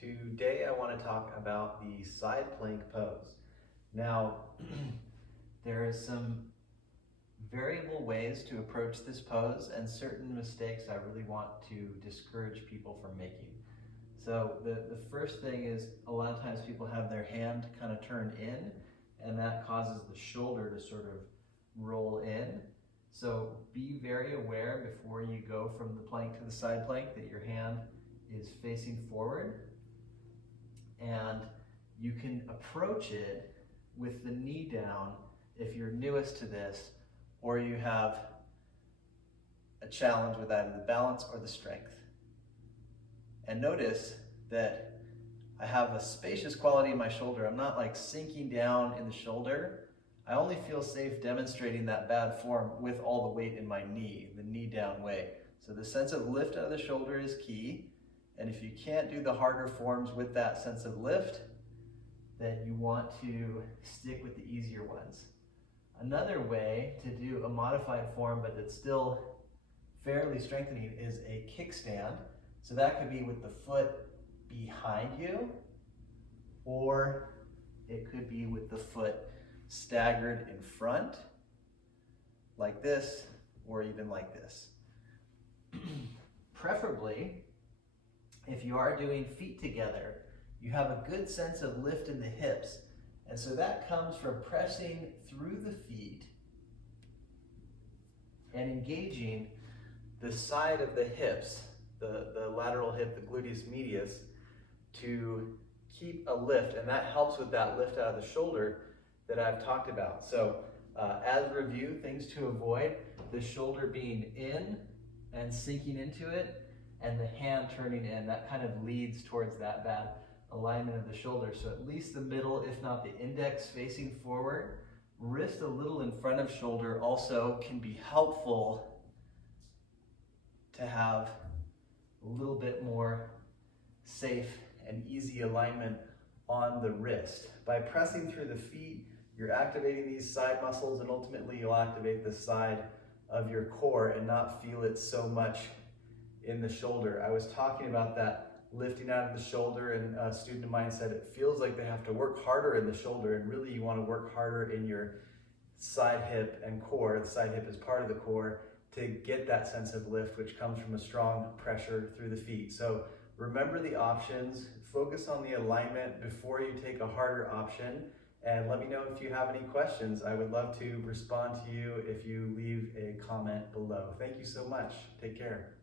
Today I want to talk about the side plank pose. Now, there are some variable ways to approach this pose and certain mistakes I really want to discourage people from making. So the first thing is a lot of times people have their hand kind of turned in, and that causes the shoulder to sort of roll in. So be very aware before you go from the plank to the side plank that your hand is facing forward, and you can approach it with the knee down if you're newest to this, or you have a challenge with either the balance or the strength. And notice that I have a spacious quality in my shoulder. I'm not like sinking down in the shoulder. I only feel safe demonstrating that bad form with all the weight in my knee, the knee down way. So the sense of lift out of the shoulder is key. And if you can't do the harder forms with that sense of lift, then you want to stick with the easier ones. Another way to do a modified form, but that's still fairly strengthening, is a kickstand. So that could be with the foot behind you, or it could be with the foot staggered in front, like this, or even like this. Preferably, if you are doing feet together, you have a good sense of lift in the hips. And so that comes from pressing through the feet and engaging the side of the hips, the lateral hip, the gluteus medius, to keep a lift. And that helps with that lift out of the shoulder that I've talked about. So as review, things to avoid: the shoulder being in and sinking into it, and the hand turning in. That kind of leads towards that bad alignment of the shoulder. So at least the middle, if not the index, facing forward. Wrist a little in front of shoulder also can be helpful to have a little bit more safe and easy alignment on the wrist. By pressing through the feet, you're activating these side muscles, and ultimately you'll activate the side of your core and not feel it so much in the shoulder. I was talking about that lifting out of the shoulder, and a student of mine said it feels like they have to work harder in the shoulder, and really you want to work harder in your side hip and core. The side hip is part of the core to get that sense of lift, which comes from a strong pressure through the feet. So remember the options, focus on the alignment before you take a harder option, and let me know if you have any questions. I would love to respond to you if you leave a comment below. Thank you so much. Take care.